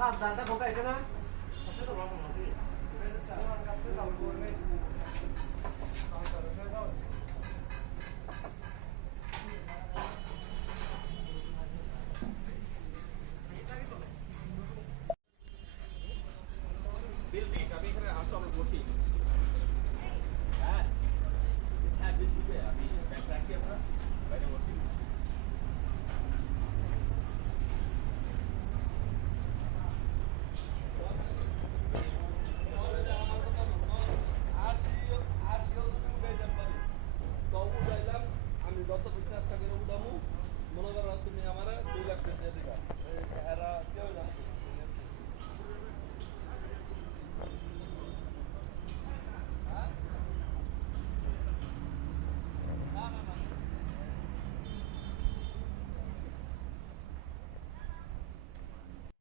আমি যতটুকু চেষ্টা করে উঠামু। মনে করো তুমি আমার দুই লাখ টাকা দিবা। এরা কেউ জানতো না।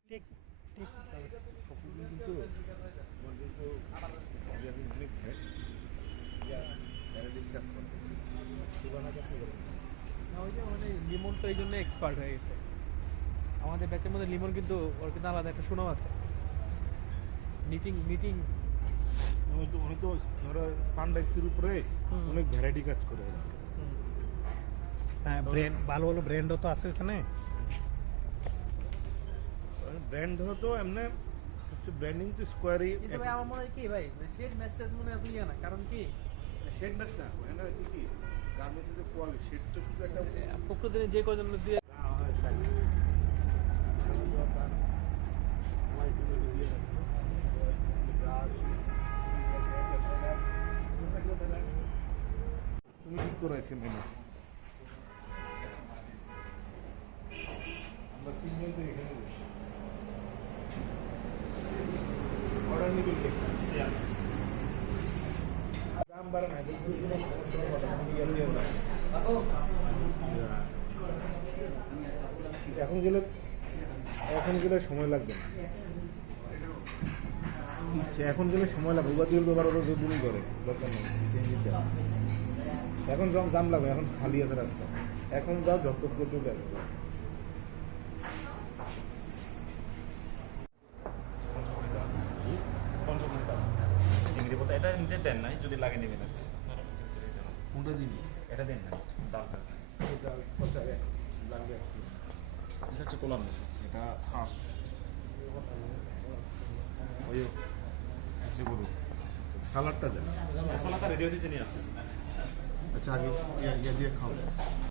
ঠিক ঠিক কিন্তু আমার কিন্তু আমি অনেক ভাই যারা ডিসকাস করবে সুবানা কথা বলবে না ওই যে মানে লিমন তো এই জন্য এক্সপার্ট হয়ে গেছে। আমাদের ব্যাচের মধ্যে লিমন কিন্তু ওর কিন্তু আলাদা একটা সুনাম আছে। মিটিং মিটিং উনি তো উনি তো ধরো স্পান্ডেক্সের উপরে অনেক ভ্যারাইটি কাজ করে। হ্যাঁ ব্র্যান্ড ভালো ভালো ব্র্যান্ডও তো আছে ওখানে। ব্র্যান্ড ধরো তো এমনি হচ্ছে ব্র্যান্ডিং তো স্কোয়ারই কিন্তু ভাই আমার মনে হয় কি ভাই শেড ম্যাচটা মনে হয় না কারণ কি? শেড ব্যাস না এখানে হচ্ছে কি ফখরুদ্দিনের যে কজন ওয়াইফ দিয়ে তুমি ঠিক করো আজকে মেনু আমরা তিনজন তো এখানে বসি অর্ডার নিবি দাম বাড়ে এখন গেলে এখন গেলে সময় লাগবে না। এখন গেলে সময় লাগবে উবার দিল ব্যাপার ওরা করে দরকার নেই এখন জাম জাম লাগবে এখন খালি আছে রাস্তা। এখন যাও ঝটপট করে চলে আসবে পঞ্চমণিতা এটা নিতে দেন নাই যদি লাগে নেবেন। কোনটা দিবি? এটা দেন না ডালটা এটা কত লাগবে। একটু। হচ্ছে কোলাম এটা হাঁস। ওই হচ্ছে গরু। সালাডটা দেন। সালাডটা রেডি হয়ে নিয়ে আসতেছে। আচ্ছা আগে ইয়ে দিয়ে খাও।